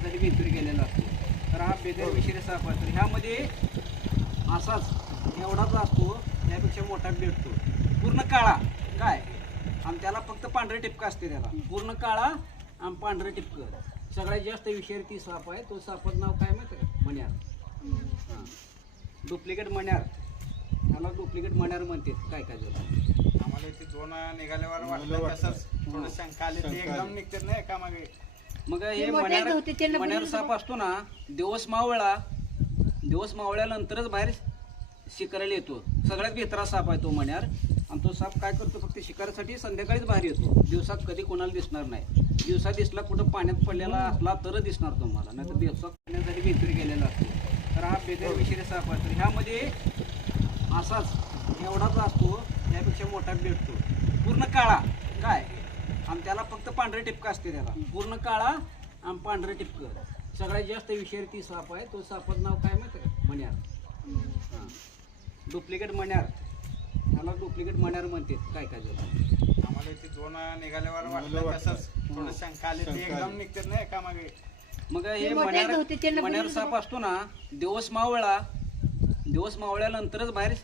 खाण्यासाठी भिंतीवर गेलेला असतो. तर हा बेदर विषारी साप आहे. तर ह्यामध्ये असाच एवढाच असतो, त्यापेक्षा मोठा भेटतो, पूर्ण काळा काय, आणि त्याला फक्त पांढरे टिपकं असते. त्याला पूर्ण काळा आणि पांढरे टिपकं. सगळ्यात जास्त विषारी ती साप आहे. तो सापाचं नाव काय माहिती का? मण्यार. हां, डुप्लिकेट मण्यार. ह्याला डुप्लिकेट मण्यार म्हणते काय काय जण. आम्हाला इथे दोन निघाल्यावर वाटलं तसंच थोडं शंका आली, ते एकदम निघतात नाही का मागे. मग हे मण्यार साप असतो ना, दिवस मावळ्यानंतरच बाहेर शिकारायला येतो. सगळ्यात भित्रा साप आहे तो मण्यार. आणि तो साप काय करतो, फक्त शिकारासाठी संध्याकाळीच बाहेर येतो. दिवसात कधी कोणाला दिसणार नाही. दिवसा दिसला कुठं पाण्यात पडलेला असला तरच दिसणार तुम्हाला, नाही तर दिवसात पाण्यासाठी भिंतीवर गेलेला असतो. तर हा बेदर विषारी साप आहे. तर ह्यामध्ये असाच एवढाच असतो, त्यापेक्षा मोठा भेटतो, पूर्ण काळा काय, आणि त्याला फक्त पांढरे टिपकं असते. त्याला पूर्ण काळा आणि पांढरे टिपकं. सगळ्यात जास्त विषारी ती साप आहे. तो सापाचं नाव काय माहिती का? मण्यार. हां, डुप्लिकेट मण्यार. ह्याला डुप्लिकेट मण्यार म्हणते काय काय जण. आम्हाला इथे दोन निघाल्यावर वाटलं तसंच थोडं शंका आली, ते एकदम निघतात नाही का मागे. मग हे मण्यार साप असतो ना, दिवस मावळ्यानंतरच बाहेर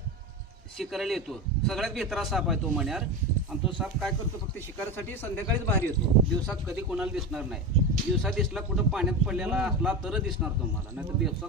शिकारायला येतो. सगळ्यात भित्रा साप आहे तो मण्यार. आणि तो साप काय करतो, फक्त शिकारासाठी संध्याकाळीच बाहेर येतो. दिवसात कधी कोणाला दिसणार नाही. दिवसा दिसला कुठं पाण्यात पडलेला असला तरच दिसणार तुम्हाला, नाही तर दिवसात